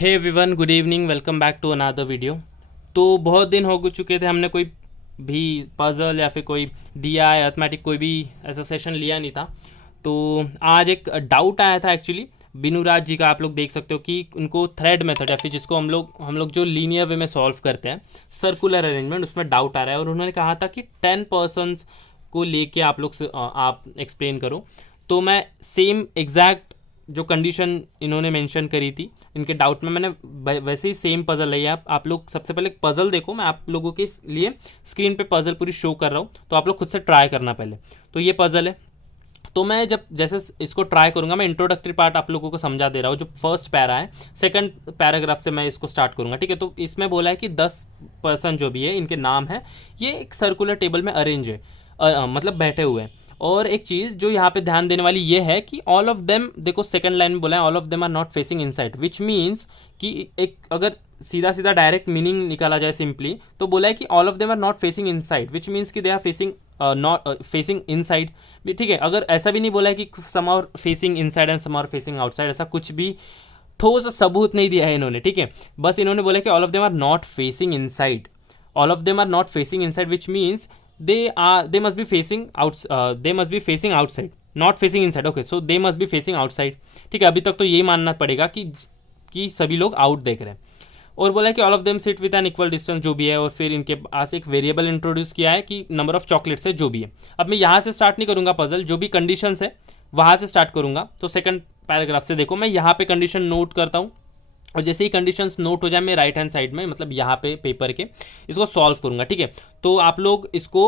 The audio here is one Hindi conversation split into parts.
Hey everyone, good evening, welcome back to another video. तो बहुत दिन हो चुके थे, हमने कोई भी पजल या फिर कोई दिया या अर्थमेटिक कोई भी ऐसा सेशन लिया नहीं था। तो आज एक डाउट आया था एक्चुअली बिनू राज जी का। आप लोग देख सकते हो कि उनको थ्रेड मेथड या फिर जिसको हम लोग जो लीनियर वे में सॉल्व करते हैं, सर्कुलर अरेंजमेंट, उसमें डाउट आ रहा है। और उन्होंने कहा था कि 10 पर्सन्स को लेके आप लोग आप एक्सप्लेन करो। तो मैं सेम एग्जैक्ट जो कंडीशन इन्होंने मेंशन करी थी इनके डाउट में, मैंने वैसे ही सेम पजल ली है। आप लोग सबसे पहले पजल देखो, मैं आप लोगों के लिए स्क्रीन पे पजल पूरी शो कर रहा हूँ, तो आप लोग खुद से ट्राई करना पहले। तो ये पजल है। तो मैं जब जैसे इसको ट्राई करूंगा, मैं इंट्रोडक्टरी पार्ट आप लोगों को समझा दे रहा हूँ। जो फर्स्ट पैरा है, सेकंड पैराग्राफ से मैं इसको स्टार्ट करूंगा, ठीक है। तो इसमें बोला है कि 10 पर्सन जो भी है, इनके नाम है, ये एक सर्कुलर टेबल में अरेंज है, मतलब बैठे हुए हैं। और एक चीज़ जो यहाँ पे ध्यान देने वाली ये है कि ऑल ऑफ देम, देखो सेकंड लाइन में बोला है all of them are not facing inside, which means कि एक अगर सीधा सीधा डायरेक्ट मीनिंग निकाला जाए सिंपली, तो बोला है कि all of them are not facing inside, which means कि they are facing not facing inside भी, ठीक है। अगर ऐसा भी नहीं बोला है कि some are facing inside and some are facing outside, ऐसा कुछ भी ठोस सबूत नहीं दिया है इन्होंने, ठीक है। बस इन्होंने बोला कि all of them are not facing inside, all of them are not facing inside, which means they must be facing out, they must be facing outside, not facing inside. Okay, so they must be facing outside, ठीक है। अभी तक तो ये मानना पड़ेगा कि सभी लोग आउट देख रहे हैं। और बोला है कि all of them sit with an equal distance, जो भी है। और फिर इनके पास एक वेरिएबल इंट्रोड्यूस किया है कि नंबर ऑफ चॉकलेट्स है, जो भी है। अब मैं यहाँ से स्टार्ट नहीं करूँगा पजल, जो भी कंडीशंस है वहाँ से स्टार्ट करूँगा। तो सेकंड पैराग्राफ से देखो, मैं यहाँ पे कंडीशन नोट करता हूँ, और जैसे ही कंडीशंस नोट हो जाए, मैं राइट हैंड साइड में, मतलब यहाँ पे पेपर के, इसको सॉल्व करूँगा, ठीक है। तो आप लोग इसको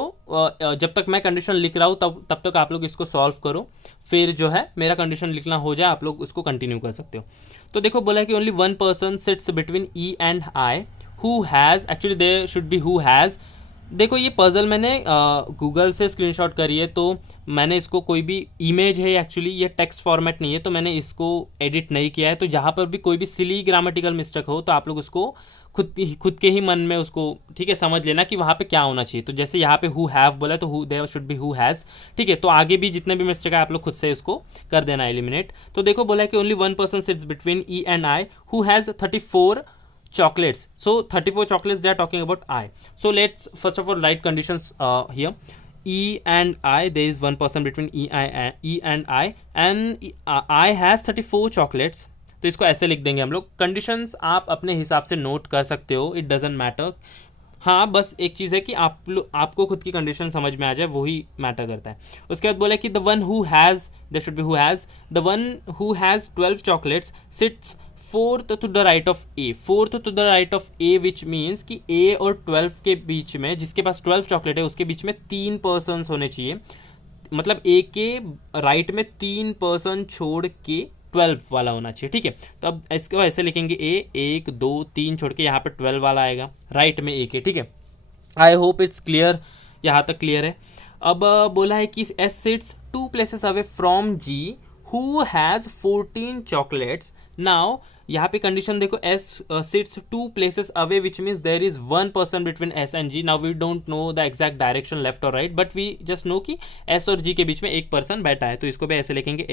जब तक मैं कंडीशन लिख रहा हूँ तब तक आप लोग इसको सॉल्व करो। फिर जो है मेरा कंडीशन लिखना हो जाए, आप लोग उसको कंटिन्यू कर सकते हो। तो देखो बोला है कि only 1 person sits between E and I who has, actually there should be who has. देखो ये पजल मैंने गूगल से स्क्रीनशॉट करी है, तो मैंने इसको, कोई भी इमेज है एक्चुअली, ये टेक्स्ट फॉर्मेट नहीं है, तो मैंने इसको एडिट नहीं किया है। तो जहाँ पर भी कोई भी सिली ग्रामेटिकल मिस्टेक हो, तो आप लोग उसको खुद के ही मन में उसको, ठीक है, समझ लेना कि वहाँ पे क्या होना चाहिए। तो जैसे यहाँ पे हु हैव बोला, तो who there should be who has, ठीक है। तो आगे भी जितने भी मिस्टेक है आप लोग खुद से इसको कर देना एलिमिनेट। तो देखो बोला है कि only 1 person sits between E and I who has 34 chocolates. So 34 chocolates they are talking about I. So let's first of all write conditions here. E and I, there is 1 person between E and I has 34 chocolates. तो इसको ऐसे लिख देंगे हम लोग। कंडीशंस आप अपने हिसाब से नोट कर सकते हो, इट डजेंट मैटर। हाँ, बस एक चीज़ है कि आपको खुद की कंडीशन समझ में आ जाए, वही मैटर करता है। उसके बाद बोला कि the one who has, they should be who has, the one who has 12 chocolates sits fourth to the right of A, fourth to the right of A, which means A ए और 12 के बीच में, जिसके पास 12 चॉकलेट है उसके बीच में 3 पर्सन होने चाहिए। मतलब ए के राइट में 3 पर्सन छोड़ के 12 वाला होना चाहिए, ठीक है। तो अब इसको ऐसे लिखेंगे, ए 1 2 3 छोड़ के यहाँ पे 12 वाला आएगा, राइट में ए के, ठीक है। आई होप इट्स क्लियर, यहाँ तक क्लियर है। अब बोला है कि S sits 2 places away from G who has 14 chocolates. Now यहाँ पे कंडीशन देखो, S sits 2 places away, which means there is 1 person between S and G. Now we don't know the exact direction left or right, but we just know कि एस और जी के बीच में एक पर्सन बैठा है। तो इसको भी ऐसे लिखेंगे,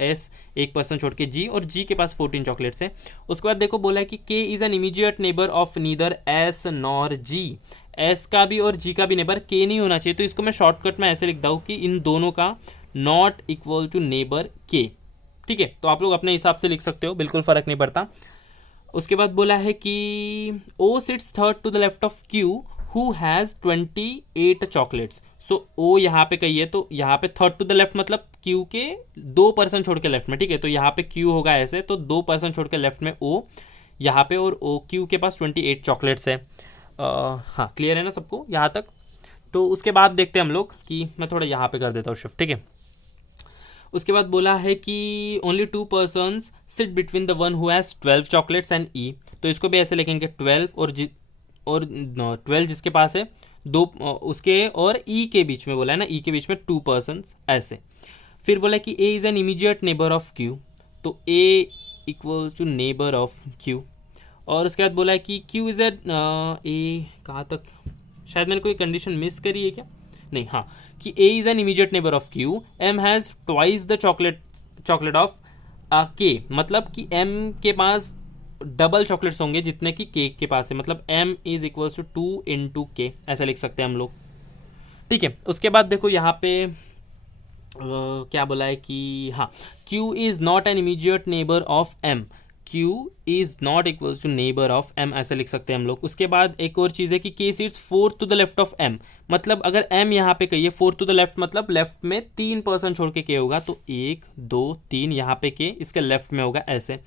एस 1 पर्सन छोड़ के जी, और जी के पास 14 चॉकलेट्स है। उसके बाद देखो बोला है कि K is an immediate neighbour of neither S nor G. S का भी और जी का भी नेबर के नहीं होना चाहिए, तो इसको मैं शॉर्टकट में ऐसे लिखता हूँ कि इन दोनों का नॉट इक्वल टू नेबर के, ठीक है। तो आप लोग अपने हिसाब से लिख सकते हो, बिल्कुल फर्क नहीं पड़ता। उसके बाद बोला है कि O sits third to the left of Q who has 28 chocolates. So O यहाँ पे कही है, तो यहाँ पे थर्ड टू द लेफ्ट मतलब क्यू के 2 पर्सन छोड़ के लेफ्ट में, ठीक है। तो यहाँ पे क्यू होगा ऐसे, तो 2 पर्सन छोड़ के लेफ्ट में ओ यहाँ पे, और ओ क्यू के पास 28 चॉकलेट्स है। हाँ, क्लियर है ना सबको यहाँ तक। तो उसके बाद देखते हैं हम लोग कि मैं थोड़ा यहाँ पे कर देता हूँ शिफ्ट, ठीक है। उसके बाद बोला है कि only 2 persons sit between the one who has 12 chocolates and E. तो इसको भी ऐसे लिखेंगे 12 और 12 जिसके पास है, 2 उसके और ई के बीच में बोला है ना, ई के बीच में 2 पर्सन्स ऐसे। फिर बोला कि A is an immediate neighbour of Q, तो A equals to neighbour of Q. और उसके बाद बोला है कि क्यू इज़ ए कहाँ तक, शायद मैंने कोई कंडीशन मिस करी है क्या, नहीं, हाँ, कि A is an immediate neighbour of Q, M has twice the chocolate of K, मतलब कि एम के पास डबल चॉकलेट्स होंगे जितने की केक के पास है, मतलब m is equals to 2 × k, ऐसा लिख सकते हैं हम लोग। ठीक है, उसके बाद देखो यहाँ पे क्या बोला है कि हाँ, Q is not an immediate neighbour of M, Q is not equal to neighbour of M, ऐसा लिख सकते हैं हम लोग। उसके बाद एक और चीज़ है कि K sits 4 to the left of M, मतलब अगर M यहाँ पे कहिए 4 टू द लेफ्ट, मतलब लेफ्ट में 3% छोड़ के K होगा, तो 1 2 3 यहाँ पे K इसके लेफ्ट में होगा ऐसे।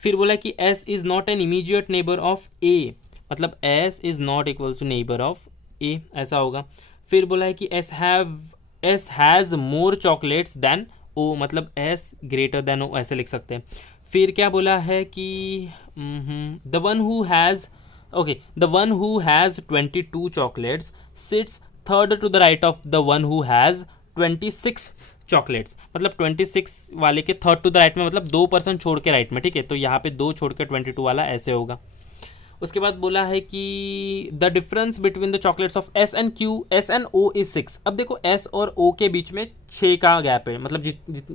फिर बोला कि S is not an immediate neighbour of A, मतलब S is not equal to neighbour of A, ऐसा होगा। फिर बोला है कि S has more chocolates than O, मतलब S ग्रेटर देन O, ऐसे लिख सकते हैं। फिर क्या बोला है कि the one who has 22 chocolates sits third to the right of the one who has 26 chocolates, मतलब 26 वाले के थर्ड टू द राइट में, मतलब 2% छोड़ के राइट में। ठीक है, तो यहाँ पे 2 छोड़ के 22 वाला ऐसे होगा। उसके बाद बोला है कि the difference between the chocolates of S and Q, S and O is 6। अब देखो S और O के बीच में 6 का गैप है, मतलब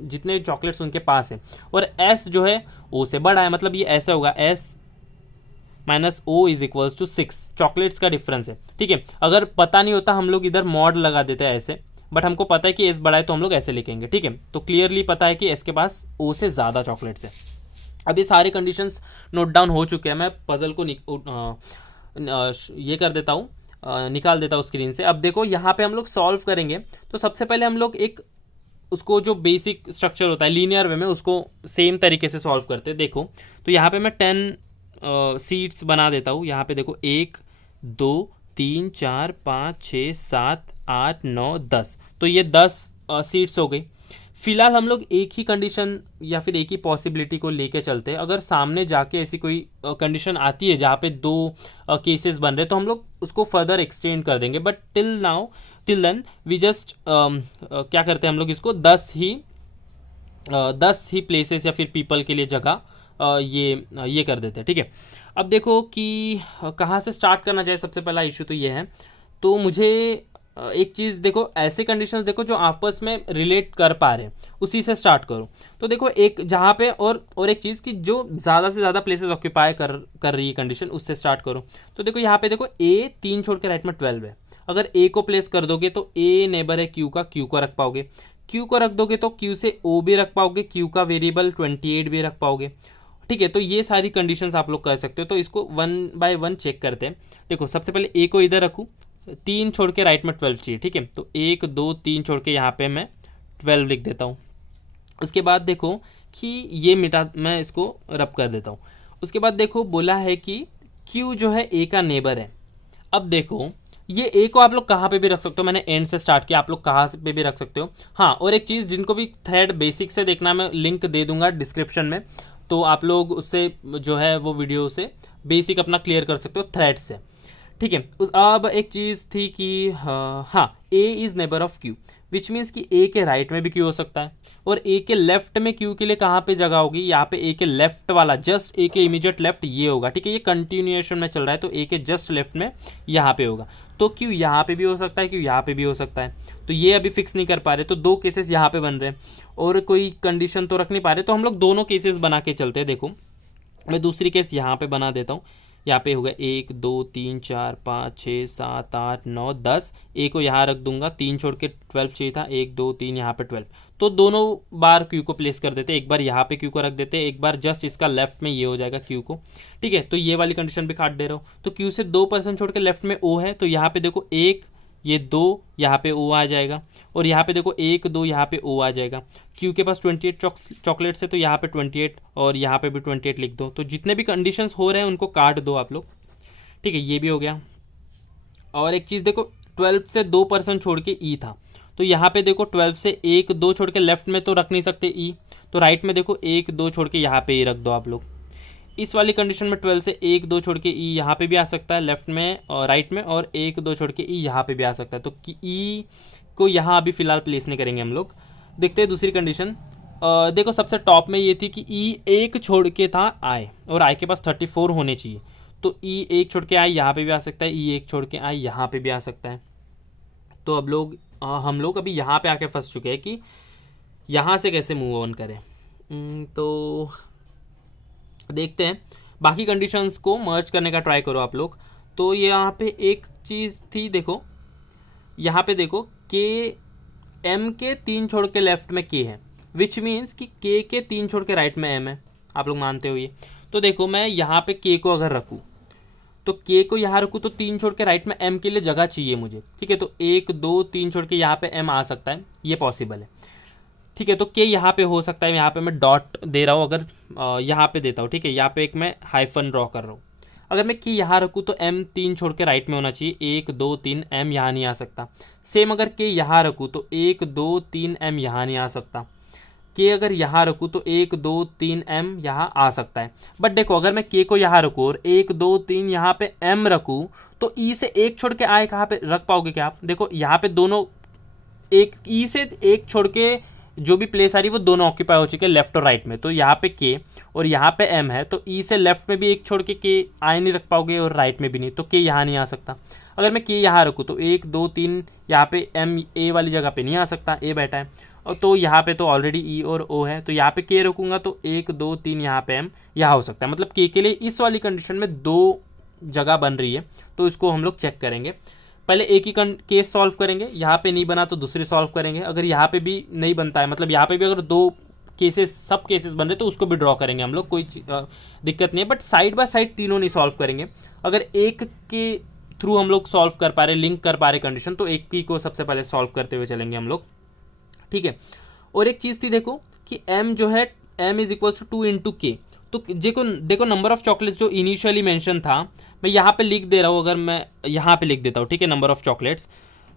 जितने चॉकलेट्स उनके पास है, और S जो है O से बड़ा है, मतलब ये ऐसे होगा S minus O is equals to 6, chocolates का डिफरेंस है। ठीक है, अगर पता नहीं होता हम लोग इधर मॉड लगा देते हैं ऐसे, बट हमको पता है कि S बड़ा है तो हम लोग ऐसे लिखेंगे। ठीक है, तो क्लियरली पता है कि S के पास O से ज़्यादा चॉकलेट्स है। अब ये सारे कंडीशंस नोट डाउन हो चुके हैं, मैं पजल को ये कर देता हूँ, निकाल देता हूँ स्क्रीन से। अब देखो यहाँ पे हम लोग सॉल्व करेंगे, तो सबसे पहले हम लोग एक उसको जो बेसिक स्ट्रक्चर होता है लीनियर वे में, उसको सेम तरीके से सॉल्व करते हैं। देखो तो यहाँ पे मैं 10 सीट्स बना देता हूँ। यहाँ पे देखो 1 2 3 4 5 6 7 8 9 10, तो ये 10 सीट्स हो गई। फिलहाल हम लोग एक ही कंडीशन या फिर एक ही पॉसिबिलिटी को लेके चलते हैं। अगर सामने जाके ऐसी कोई कंडीशन आती है जहाँ पे 2 केसेस बन रहे, तो हम लोग उसको फर्दर एक्सटेंड कर देंगे, but till then we just क्या करते हैं हम लोग इसको 10 ही प्लेसेस या फिर पीपल के लिए जगह ये कर देते हैं। ठीक है, अब देखो कि कहाँ से स्टार्ट करना चाहिए। सबसे पहला इशू तो ये है, तो मुझे एक चीज़ देखो, ऐसे कंडीशंस देखो जो आपस में रिलेट कर पा रहे हैं, उसी से स्टार्ट करो। तो देखो एक जहाँ पे और एक चीज़ कि जो ज़्यादा से ज़्यादा प्लेसेस ऑक्यूपाई कर रही है कंडीशन, उससे स्टार्ट करो। तो देखो यहाँ पे देखो A 3 छोड़ के राइट में 12 है, अगर A को प्लेस कर दोगे तो A नेबर है Q का, Q को रख पाओगे। Q को रख दोगे तो Q से O भी रख पाओगे, Q का वेरिएबल 28 भी रख पाओगे। ठीक है, तो ये सारी कंडीशंस आप लोग कर सकते हो। तो इसको 1 बाय 1 चेक करते हैं। देखो सबसे पहले A को इधर रखूँ, 3 छोड़ के राइट में 12 चाहिए। ठीक है, तो 1 2 3 छोड़ के यहाँ पे मैं 12 लिख देता हूँ। उसके बाद देखो कि ये मैं इसको रब कर देता हूँ। उसके बाद देखो बोला है कि Q जो है A का नेबर है। अब देखो ये A को आप लोग कहाँ पे भी रख सकते हो, मैंने एंड से स्टार्ट किया, आप लोग कहाँ पे भी रख सकते हो। हाँ, और एक चीज़, जिनको भी थ्रेड बेसिक से देखना, मैं लिंक दे दूंगा डिस्क्रिप्शन में, तो आप लोग उससे जो है वो वीडियो से बेसिक अपना क्लियर कर सकते हो थ्रेड से। ठीक है, अब एक चीज़ थी कि हाँ A is neighbour of Q, which means कि A के राइट में भी Q हो सकता है, और A के लेफ्ट में Q के लिए कहाँ पे जगह होगी, यहाँ पे A के लेफ्ट वाला, जस्ट A के इमीडिएट लेफ्ट ये होगा। ठीक है, ये कंटिन्यूएशन में चल रहा है, तो A के जस्ट लेफ्ट में यहाँ पे होगा। तो Q यहाँ पे भी हो सकता है, Q यहाँ पे भी हो सकता है, तो ये अभी फिक्स नहीं कर पा रहे, तो 2 केसेस यहाँ पे बन रहे हैं और कोई कंडीशन तो रख नहीं पा रहे, तो हम लोग दोनों केसेस बना के चलते हैं। देखो मैं दूसरी केस यहाँ पे बना देता हूँ। यहाँ पे होगा 1 2 3 4 5 6 7 8 9 10, A को यहाँ रख दूंगा, 3 छोड़ के 12 चाहिए था, 1 2 3 यहाँ पे 12, तो दोनों बार Q को प्लेस कर देते, एक बार यहाँ पे Q को रख देते, एक बार जस्ट इसका लेफ्ट में ये हो जाएगा Q को। ठीक है, तो ये वाली कंडीशन भी काट दे रहा हूँ। तो Q से 2% छोड़ के लेफ्ट में O है, तो यहाँ पे देखो 1 ये 2 यहाँ पे O आ जाएगा, और यहाँ पे देखो 1 2 यहाँ पे O आ जाएगा। Q के पास 28 चॉकलेट्स है, तो यहाँ पे 28 और यहाँ पे भी 28 लिख दो। तो जितने भी कंडीशंस हो रहे हैं उनको काट दो आप लोग। ठीक है, ये भी हो गया। और एक चीज़ देखो, 12 से 2% छोड़ के E था, तो यहाँ पे देखो 12 से 1 2 छोड़ के लेफ्ट में तो रख नहीं सकते E, तो राइट में देखो 1 2 छोड़ के यहाँ पे E रख दो आप लोग। इस वाली कंडीशन में 12 से 1 2 छोड़ के E यहाँ पे भी आ सकता है लेफ्ट में और राइट में, और 1 2 छोड़ के E यहाँ पे भी आ सकता है, तो E को यहाँ अभी फ़िलहाल प्लेस नहीं करेंगे हम लोग। देखते हैं दूसरी कंडीशन। देखो सबसे टॉप में ये थी कि E 1 छोड़ के था I, और I के पास 34 होने चाहिए, तो E 1 छोड़ के I यहाँ पे भी आ सकता है, E 1 छोड़ के I यहाँ पे भी आ सकता है। तो अब हम लोग अभी यहाँ पे आके फंस चुके हैं कि यहाँ से कैसे मूव ऑन करें। तो देखते हैं, बाकी कंडीशंस को मर्ज करने का ट्राई करो आप लोग। तो ये यहाँ पे एक चीज़ थी, देखो यहाँ पे देखो के एम के 3 छोड़ के लेफ्ट में के है, विच मीन्स कि के 3 छोड़ के राइट में एम है। आप लोग मानते हो ये? तो देखो मैं यहाँ पे के को अगर रखूँ तो के को यहाँ रखूँ तो 3 छोड़ के राइट में एम के लिए जगह चाहिए मुझे, ठीक है। तो 1 2 3 छोड़ के यहाँ पे एम आ सकता है, ये पॉसिबल है, ठीक है। तो के यहाँ पे हो सकता है, यहाँ पे मैं डॉट दे रहा हूँ, अगर यहाँ पे देता हूँ, ठीक है। यहाँ पे एक मैं हाइफन ड्रॉ कर रहा हूँ। अगर मैं के यहाँ रखूँ तो एम 3 छोड़ के राइट में होना चाहिए, 1 2 3 एम यहाँ नहीं आ सकता। सेम अगर के यहाँ रखूँ तो 1 2 3 एम यहाँ नहीं आ सकता। के अगर यहाँ रखूँ तो 1 2 3 एम यहाँ आ सकता है। बट देखो अगर मैं के को यहाँ रखूँ और 1 2 3 यहाँ पे एम रखूँ तो ई से एक छोड़ के आए कहाँ पे रख पाओगे क्या आप? देखो यहाँ पे दोनों एक ई से एक छोड़ के जो भी प्लेस आ रही है वो दोनों ऑक्यूपाई हो चुके हैं लेफ्ट और राइट में। तो यहाँ पे के और यहाँ पे एम है, तो ई से लेफ्ट में भी एक छोड़ के आए नहीं रख पाओगे और राइट में भी नहीं, तो के यहाँ नहीं आ सकता। अगर मैं के यहाँ रखूँ तो 1 2 3 यहाँ पे एम ए वाली जगह पे नहीं आ सकता, ए बैठा है। और तो यहाँ पे तो ऑलरेडी ई और ओ है, तो यहाँ पे के रखूँगा तो 1 2 3 यहाँ पे एम यहाँ हो सकता है। मतलब के लिए इस वाली कंडीशन में 2 जगह बन रही है, तो इसको हम लोग चेक करेंगे। पहले एक ही केस सॉल्व करेंगे, यहाँ पे नहीं बना तो दूसरे सॉल्व करेंगे। अगर यहाँ पे भी नहीं बनता है, मतलब यहाँ पे भी अगर 2 केसेस सब केसेस बन रहे तो उसको भी ड्रॉ करेंगे हम लोग, कोई दिक्कत नहीं है। बट साइड बाय साइड तीनों नहीं सॉल्व करेंगे। अगर एक के थ्रू हम लोग सॉल्व कर पा रहे, लिंक कर पा रहे कंडीशन, तो एक की को सबसे पहले सॉल्व करते हुए चलेंगे हम लोग, ठीक है। और एक चीज़ थी देखो कि m जो है m is equals to 2 into K. तो देखो नंबर ऑफ चॉकलेट्स जो इनिशियली मेंशन था, मैं यहाँ पे लिख दे रहा हूँ। अगर मैं यहाँ पे लिख देता हूँ, ठीक है, नंबर ऑफ चॉकलेट्स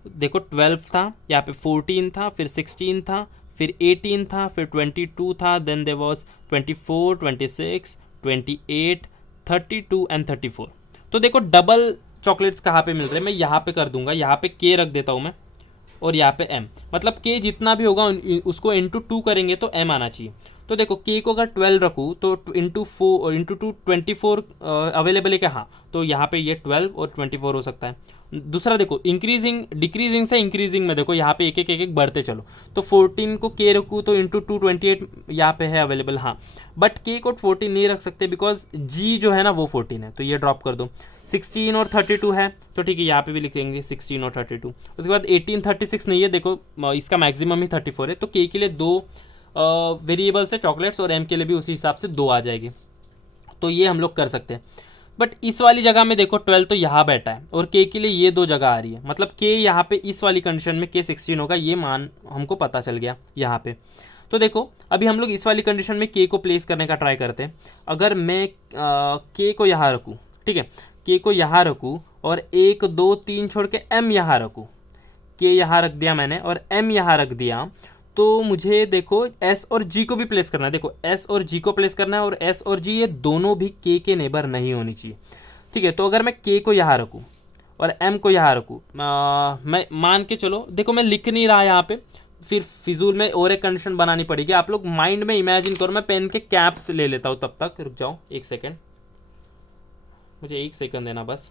देखो 12 था, यहाँ पे 14 था, फिर 16 था, फिर 18 था, फिर 22 था, देन देयर वाज 24 26 28 32 एंड 34। तो देखो डबल चॉकलेट्स कहाँ पे मिल रहे हैं, मैं यहाँ पे कर दूंगा, यहाँ पे के रख देता हूँ मैं और यहाँ पे m, मतलब k जितना भी होगा उसको इंटू 2 करेंगे तो m आना चाहिए। तो देखो k को अगर 12 रखूँ तो इंटू 4 इंटू 2 24 अवेलेबल है क्या? हाँ, तो यहाँ पे ये 12 और 24 हो सकता है। दूसरा देखो इंक्रीजिंग डिक्रीजिंग से इंक्रीजिंग में देखो यहाँ पे एक एक बढ़ते चलो, तो 14 को k रखूँ तो इंटू 2 28 यहाँ पे है अवेलेबल, हाँ। बट k को 14 नहीं रख सकते बिकॉज g जो है ना वो 14 है, तो ये ड्रॉप कर दो। 16 और 32 है, तो ठीक है यहाँ पे भी लिखेंगे 16 और 32। उसके बाद 18 36 नहीं है, देखो इसका मैक्सिमम ही 34 है, तो के लिए 2 वेरिएबल्स है चॉकलेट्स और एम के लिए भी उसी हिसाब से 2 आ जाएगी। तो ये हम लोग कर सकते हैं। बट इस वाली जगह में देखो 12 तो यहाँ बैठा है और के लिए ये 2 जगह आ रही है, मतलब के यहाँ पे इस वाली कंडीशन में के 16 होगा, ये मान हमको पता चल गया यहाँ पे। तो देखो अभी हम लोग इस वाली कंडीशन में के को प्लेस करने का ट्राई करते हैं। अगर मैं के को यहाँ रखूँ, ठीक है, के को यहाँ रखूँ और 1 2 3 छोड़ के एम यहाँ रखूँ, के यहाँ रख दिया मैंने और एम यहाँ रख दिया, तो मुझे देखो एस और जी को भी प्लेस करना है। देखो एस और जी को प्लेस करना है और एस और जी ये दोनों भी के नेबर नहीं होनी चाहिए, ठीक है। तो अगर मैं के को यहाँ रखूँ और एम को यहाँ रखूँ, मैं मान के चलो, देखो मैं लिख नहीं रहा यहाँ पे, फिर फिजूल में और एक कंडीशन बनानी पड़ेगी। आप लोग माइंड में इमेजिन करो, मैं पेन के कैप्स ले लेता हूँ, तब तक रुक जाओ 1 सेकेंड, मुझे 1 सेकंड देना बस।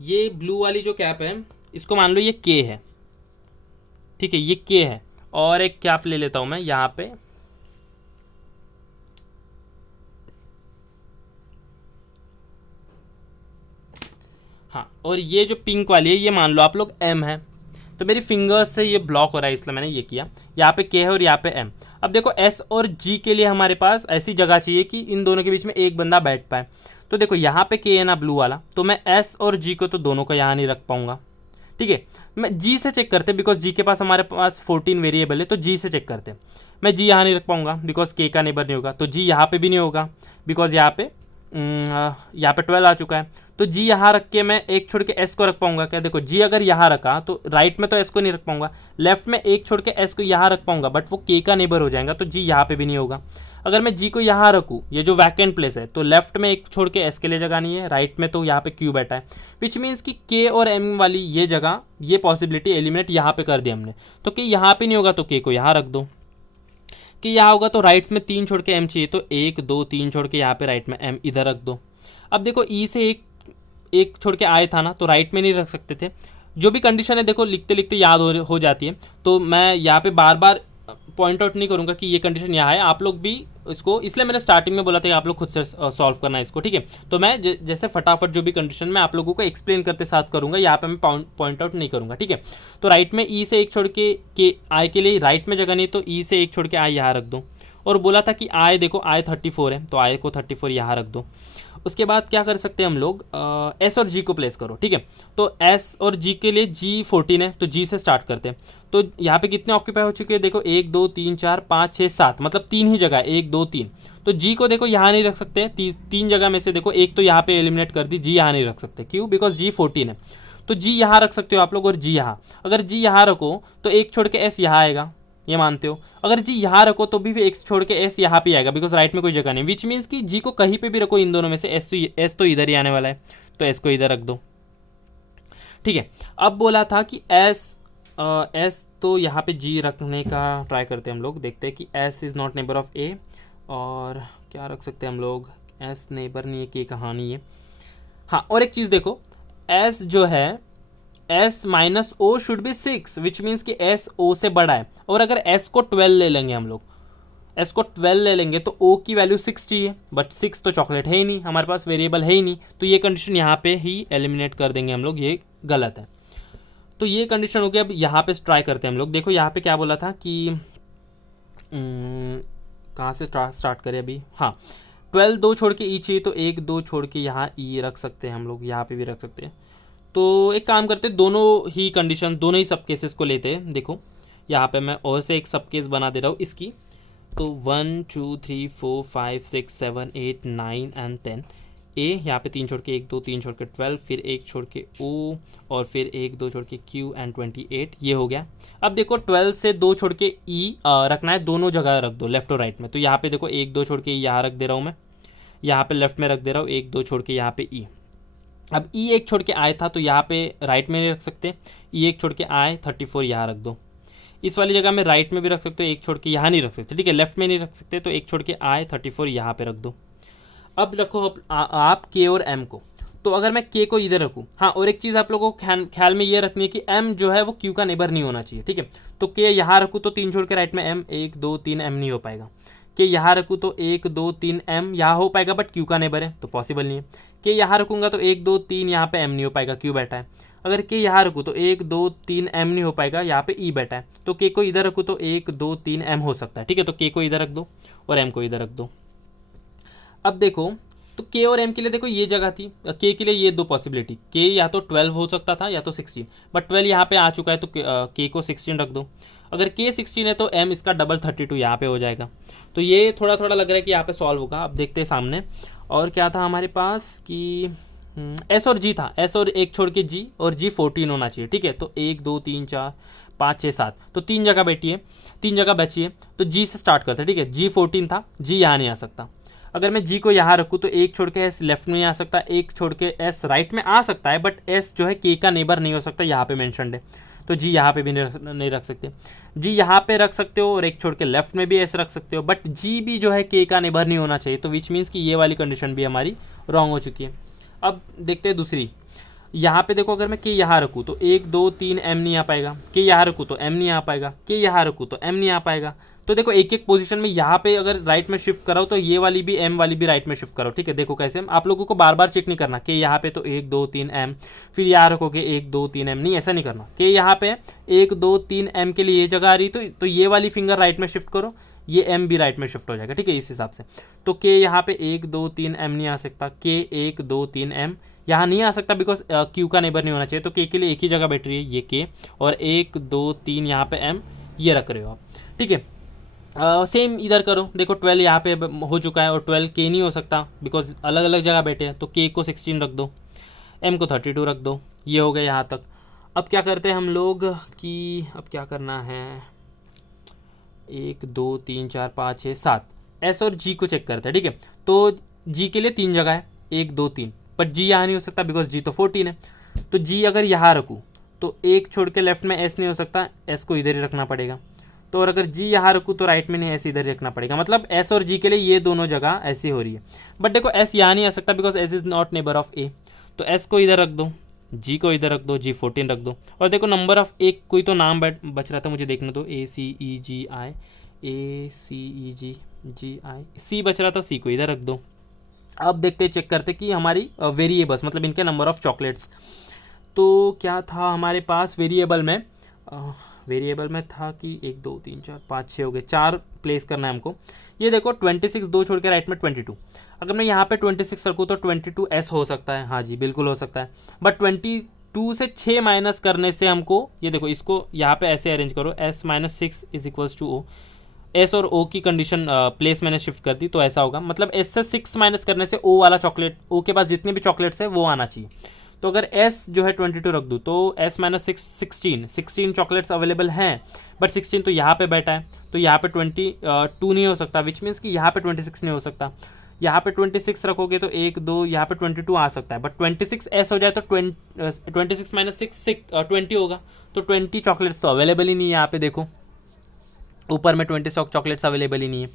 ये ब्लू वाली जो कैप है इसको मान लो ये के है, ठीक है, ये के है। और एक कैप ले लेता हूं मैं यहाँ पे, हाँ, और ये जो पिंक वाली है ये मान लो आप लोग एम है। तो मेरी फिंगर्स से ये ब्लॉक हो रहा है इसलिए मैंने ये किया। यहाँ पे के है और यहाँ पे एम। अब देखो एस और जी के लिए हमारे पास ऐसी जगह चाहिए कि इन दोनों के बीच में एक बंदा बैठ पाए। तो देखो यहाँ पे के है ना ब्लू वाला, तो मैं एस और जी को तो दोनों को यहाँ नहीं रख पाऊंगा, ठीक है। मैं जी से चेक करते बिकॉज जी के पास हमारे पास 14 वेरिएबल है, तो जी से चेक करते। मैं जी यहाँ नहीं रख पाऊंगा बिकॉज के का नेबर नहीं होगा, तो जी यहाँ पे भी नहीं होगा बिकॉज यहाँ पे 12 आ चुका है। तो जी यहाँ रख के मैं एक छोड़ के एस को रख पाऊंगा क्या? देखो जी अगर यहाँ रखा तो राइट में तो एस को नहीं रख पाऊंगा, लेफ्ट में एक छोड़ के एस को यहाँ रख पाऊंगा, बट वो के का नेबर हो जाएगा, तो जी यहाँ पे भी नहीं होगा। अगर मैं जी को यहाँ रखूँ, ये जो वैकेंट प्लेस है, तो लेफ्ट में एक छोड़ के एस के लिए जगह नहीं है, राइट में तो यहाँ पे क्यू बैठा है, विच मीन्स कि के और एम वाली ये जगह, ये पॉसिबिलिटी एलिमिनेट यहाँ पे कर दी हमने। तो के यहाँ पे नहीं होगा तो के को यहाँ रख दो, कि यहाँ होगा तो राइट में 3 छोड़ के एम चाहिए, तो 1 2 3 छोड़ के यहाँ पे राइट में एम इधर रख दो। अब देखो ई से एक छोड़ के आए था ना, तो राइट में नहीं रख सकते थे। जो भी कंडीशन है देखो लिखते लिखते याद हो जाती है, तो मैं यहाँ पे बार बार पॉइंट आउट नहीं करूँगा कि ये कंडीशन यहाँ है, आप लोग भी इसको, इसलिए मैंने स्टार्टिंग में बोला था कि आप लोग खुद से सॉल्व करना है इसको, ठीक है। तो मैं जैसे फटाफट जो भी कंडीशन मैं आप लोगों को एक्सप्लेन करते साथ करूँगा, यहाँ पे मैं पॉइंट आउट नहीं करूँगा, ठीक है। तो राइट में ई से एक छोड़ के आई के लिए राइट में जगह नहीं, तो ई से एक छोड़ के आई यहाँ रख दो। और बोला था कि आई देखो आई 34 है, तो आई को 34 यहाँ रख दो। उसके बाद क्या कर सकते हैं हम लोग, एस और जी को प्लेस करो, ठीक है। तो एस और जी के लिए जी 14 है, तो जी से स्टार्ट करते हैं। तो यहाँ पे कितने ऑक्यूपाई हो चुके हैं, देखो 1 2 3 4 5 6 7, मतलब 3 ही जगह है, 1 2 3। तो जी को देखो यहाँ नहीं रख सकते, तीन जगह में से देखो एक तो यहाँ पे एलिमिनेट कर दी, जी यहाँ नहीं रख सकते, क्यों, बिकॉज जी 14 है। तो जी यहाँ रख सकते हो आप लोग, और जी यहाँ, अगर जी यहाँ रखो तो एक छोड़ के एस यहाँ आएगा, ये मानते हो। अगर जी यहाँ रखो तो भी एक्स छोड़ के एस यहाँ पे आएगा, बिकॉज राइट में कोई जगह नहीं, विच मीन्स कि जी को कहीं पे भी रखो इन दोनों में से, एस तो इधर ही आने वाला है, तो एस को इधर रख दो, ठीक है। अब बोला था कि एस तो यहाँ पे जी रखने का ट्राई करते हैं हम लोग, देखते हैं कि S is not neighbour of A, और क्या रख सकते हैं हम लोग, एस नेबर नहीं है, के कहानी है। हाँ, और एक चीज़ देखो, एस जो है S minus O should be 6, which means कि एस ओ से बड़ा है। और अगर एस को 12 ले लेंगे हम लोग, एस को 12 ले लेंगे तो ओ की वैल्यू 6 चाहिए, बट 6 तो चॉकलेट है ही नहीं, हमारे पास वेरिएबल है ही नहीं, तो ये कंडीशन यहाँ पे ही एलिमिनेट कर देंगे हम लोग, ये गलत है। तो ये कंडीशन हो गया। अब यहाँ पे ट्राई करते हैं हम लोग, देखो यहाँ पे क्या बोला था कि कहाँ से स्टार्ट करें अभी, हाँ 12 दो छोड़ के ई चाहिए, तो 1 2 छोड़ के यहाँ ई रख सकते हैं हम लोग, यहाँ पे भी रख सकते हैं। तो एक काम करते हैं, दोनों ही कंडीशन, दोनों ही सब केसेस को लेते हैं। देखो यहाँ पे मैं और से एक सब केस बना दे रहा हूँ इसकी, तो 1 2 3 4 5 6 7 8 9 एंड 10 ए, यहाँ पे 3 छोड़ के 1 2 3 छोड़ के 12, फिर 1 छोड़ के ओ, और फिर 1 2 छोड़ के क्यू एंड 28, ये हो गया। अब देखो 12 से 2 छोड़ के ई रखना है, दोनों जगह रख दो, लेफ्ट और राइट में। तो यहाँ पे देखो 1 2 छोड़ के यहाँ रख दे रहा हूँ मैं, यहाँ पे लेफ्ट में रख दे रहा हूँ 1 2 छोड़ के यहाँ पे ई। अब ई एक छोड़ के आए था, तो यहाँ पे राइट में नहीं रख सकते, ई एक छोड़ के आए 34 यहाँ रख दो। इस वाली जगह में राइट में भी रख सकते हो, एक छोड़ के यहाँ नहीं रख सकते, ठीक है, लेफ्ट में नहीं रख सकते, तो एक छोड़ के आए 34 यहाँ पे रख दो। अब रखो आप के और एम को, तो अगर मैं के को इधर रखूँ, हाँ और एक चीज़ आप लोगों को ख्याल में ये रखनी है कि एम जो है वो क्यू का नेबर नहीं होना चाहिए, ठीक है। तो के यहाँ रखूँ तो 3 छोड़ के राइट में एम, 1 2 3 एम नहीं हो पाएगा। के यहाँ रखूँ तो 1 2 3 एम यहाँ हो पाएगा, बट क्यू का नेबर है तो पॉसिबल नहीं है। के यहाँ रखूँगा तो 1 2 3 यहाँ पे एम नहीं हो पाएगा, क्यू बैठा है। अगर के यहाँ रखूँ तो 1 2 3 एम नहीं हो पाएगा, यहाँ पे ई बैठा है। तो के को इधर रखूँ तो 1 2 3 एम हो सकता है, ठीक है। तो के को इधर रख दो और एम को इधर रख दो। अब देखो, तो के और एम के लिए देखो ये जगह थी, के के लिए ये दो पॉसिबिलिटी, के या तो 12 हो सकता था या तो 16, बट 12 यहाँ पे आ चुका है, तो के को 16 रख दो। अगर के 16 है तो एम इसका डबल 32 यहाँ पे हो जाएगा। तो ये थोड़ा थोड़ा लग रहा है कि यहाँ पे सॉल्व होगा। अब देखते हैं सामने और क्या था हमारे पास कि एस और जी था, एस और एक छोड़ के जी, और जी 14 होना चाहिए, ठीक है। तो 1 2 3 4 5 6 7, तो 3 जगह बैठी है, 3 जगह बची है, तो जी से स्टार्ट करते हैं, ठीक है। जी 14 था, जी यहाँ नहीं आ सकता। अगर मैं जी को यहाँ रखूँ तो एक छोड़ के एस लेफ्ट में आ सकता है, एक छोड़ के एस राइट में आ सकता है, बट एस जो है के का नेबर नहीं हो सकता, यहाँ पे मेंशन्ड है, तो जी यहाँ पे भी नहीं रख सकते। जी यहाँ पे रख सकते हो और एक छोड़ के लेफ्ट में भी एस रख सकते हो, बट जी भी जो है के का नेबर नहीं होना चाहिए, तो विच मीन्स कि ये वाली कंडीशन भी हमारी रॉन्ग हो चुकी है। अब देखते हैं दूसरी, यहाँ पे देखो अगर मैं के यहाँ रखूँ तो 1 2 3 एम नहीं आ पाएगा, के यहाँ रखूँ तो एम नहीं आ पाएगा, के यहाँ रखूँ तो एम नहीं आ पाएगा। तो देखो एक एक पोजीशन में यहाँ पे अगर राइट में शिफ्ट कराओ तो ये वाली भी एम वाली भी राइट में शिफ्ट करो, ठीक है। देखो कैसे, आप लोगों को बार बार चेक नहीं करना कि यहाँ पे तो 1 2 3 एम, फिर यहाँ रखोगे 1 2 3 एम, नहीं ऐसा नहीं करना कि यहाँ पे 1 2 3 एम के लिए ये जगह आ रही तो ये वाली फिंगर राइट में शिफ्ट करो, ये एम भी राइट में शिफ्ट हो जाएगा, ठीक है, इस हिसाब से। तो के यहाँ पे 1 2 3 एम नहीं आ सकता, के 1 2 3 एम यहाँ नहीं आ सकता बिकॉज क्यू का नेबर नहीं होना चाहिए, तो के लिए एक ही जगह बैठ रही है ये के, और 1 2 3 यहाँ पे एम ये रख रहे हो आप, ठीक है। सेम इधर करो, देखो 12 यहाँ पे हो चुका है और 12 के नहीं हो सकता बिकॉज अलग अलग जगह बैठे हैं, तो के को 16 रख दो, एम को 32 रख दो, ये हो गया यहाँ तक। अब क्या करते हैं हम लोग कि अब क्या करना है, 1 2 3 4 5 6 7 एस और जी को चेक करते हैं, ठीक है। तो जी के लिए 3 जगह है, 1 2 3, बट जी यहाँ नहीं हो सकता बिकॉज जी तो 14 है। तो जी अगर यहाँ रखूँ तो एक छोड़ के लेफ्ट में एस नहीं हो सकता, एस को इधर ही रखना पड़ेगा। तो और अगर जी यहाँ रखूँ तो राइट में नहीं, एस इधर ही रखना पड़ेगा, मतलब एस और जी के लिए ये दोनों जगह ऐसी हो रही है। बट देखो एस यहाँ नहीं आ सकता because S is not neighbour of A, तो एस को इधर रख दो, जी को इधर रख दो, जी 14 रख दो। और देखो नंबर ऑफ एक कोई तो नाम बच रहा था, मुझे देखने दो, ACEGI सी बच रहा था, सी को इधर रख दो। अब देखते चेक करते कि हमारी वेरिएबल्स मतलब इनके नंबर ऑफ़ चॉकलेट्स। तो क्या था हमारे पास वेरिएबल में था कि 1 2 3 4 5 6 हो गए, 4 प्लेस करना है हमको। ये देखो 26 दो छोड़ के राइट में 22। अगर मैं यहाँ पे 26 रखूँ तो 22s हो सकता है, हाँ जी बिल्कुल हो सकता है। बट 22 से 6 माइनस करने से हमको, ये देखो इसको यहाँ पे ऐसे अरेंज करो, s-6 is equals to O. S और ओ की कंडीशन प्लेस मैंने शिफ्ट कर दी तो ऐसा होगा, मतलब एस से 6 माइनस करने से ओ वाला चॉकलेट, ओ के पास जितने भी चॉकलेट्स है वो आना चाहिए। तो अगर एस जो है 22 रख दूँ तो s-6 16 चॉकलेट्स अवेलेबल हैं, बट 16 तो यहाँ पे बैठा है, तो यहाँ पे 22 नहीं हो सकता, विच मीन्स कि यहाँ पे 26 नहीं हो सकता। यहाँ पे 26 रखोगे तो 1 2 यहाँ पे 22 आ सकता है, बट 26 एस हो जाए तो 26 माइनस 6 20 होगा। तो 20 चॉकलेट्स तो अवेलेबल ही नहीं है यहाँ पे, देखो ऊपर में 20 चॉकलेट्स अवेलेबल ही नहीं है,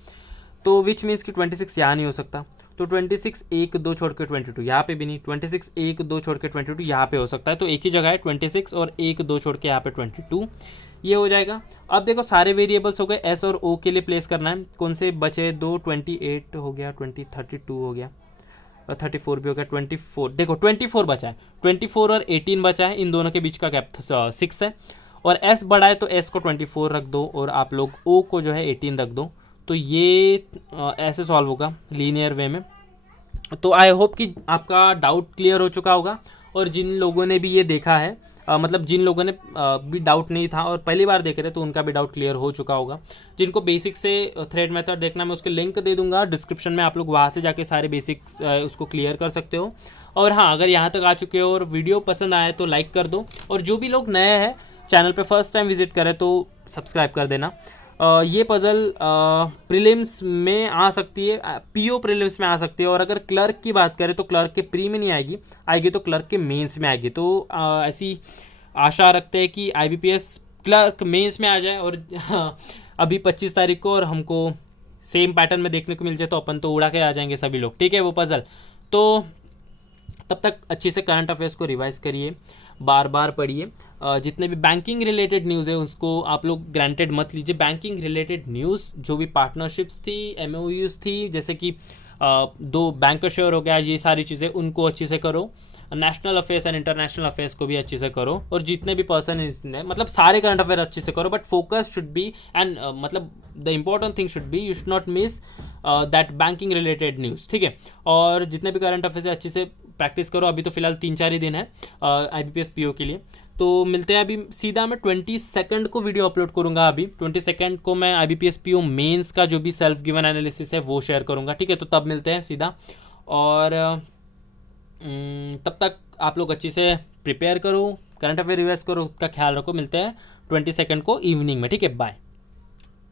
तो विच मीन्स कि 26 यहाँ नहीं हो सकता। तो 26 1 2 छोड़ के 22 यहाँ पे भी नहीं, 26 1 2 छोड़ के 22 यहाँ पे हो सकता है, तो एक ही जगह है 26 और 1 2 छोड़ के यहाँ पे 22, ये हो जाएगा। अब देखो सारे वेरिएबल्स हो गए, एस और ओ के लिए प्लेस करना है, कौन से बचे 2, 28 हो गया, 32 हो गया, और 34 भी हो गया, 24 देखो 24 बचा है, 24 और 18 बचा है, इन दोनों के बीच का गैप 6 है, और एस बड़ा है तो एस को 24 रख दो और आप लोग ओ को जो है 18 रख दो। तो ये ऐसे सॉल्व होगा लीनियर वे में। तो आई होप कि आपका डाउट क्लियर हो चुका होगा, और जिन लोगों ने भी ये देखा है मतलब जिन लोगों ने भी डाउट नहीं था और पहली बार देख रहे तो उनका भी डाउट क्लियर हो चुका होगा। जिनको बेसिक से थ्रेड मेथड देखना, मैं उसके लिंक दे दूंगा डिस्क्रिप्शन में, आप लोग वहाँ से जाके सारे बेसिक्स उसको क्लियर कर सकते हो। और हाँ, अगर यहाँ तक आ चुके हो और वीडियो पसंद आए तो लाइक कर दो, और जो भी लोग नए हैं चैनल पे फर्स्ट टाइम विजिट करें तो सब्सक्राइब कर देना। ये पज़ल प्रीलिम्स में आ सकती है, पीओ प्रीलिम्स में आ सकती है, और अगर क्लर्क की बात करें तो क्लर्क के प्री में नहीं आएगी तो क्लर्क के मेंस में आएगी। तो ऐसी आशा रखते हैं कि आईबीपीएस क्लर्क मेंस में आ जाए, और अभी 25 तारीख को और हमको सेम पैटर्न में देखने को मिल जाए तो अपन तो उड़ा के आ जाएंगे सभी लोग, ठीक है वो पज़ल। तो तब तक अच्छे से करंट अफेयर्स को रिवाइज करिए, बार बार पढ़िए, जितने भी बैंकिंग रिलेटेड न्यूज़ है उसको आप लोग ग्रांटेड मत लीजिए। बैंकिंग रिलेटेड न्यूज़ जो भी पार्टनरशिप्स थी, एमओयूज थी, जैसे कि 2 बैंक शेयर हो गया, ये सारी चीज़ें उनको अच्छे से करो। National affairs and international affairs को भी अच्छे से करो, और जितने भी पर्सन हैं मतलब सारे करंट अफेयर अच्छे से करो, but focus should be and मतलब the important thing should be you should not miss that banking related news, ठीक है। और जितने भी करंट अफेयर्स है अच्छे से प्रैक्टिस करो। अभी तो फिलहाल 3-4 ही दिन है आईबीपीएस पीओ के लिए। तो मिलते हैं अभी सीधा, मैं 22 को वीडियो अपलोड करूंगा। अभी 22 को मैं आईबीपीएस पीओ मेंस का जो भी सेल्फ गिवन एनालिसिस है वो शेयर करूंगा, ठीक है। तो तब मिलते हैं सीधा, और तब तक आप लोग अच्छे से प्रिपेयर करो, करंट अफेयर रिवाइज करो, उसका ख्याल रखो। मिलते हैं 22 को इवनिंग में, ठीक है। बाय।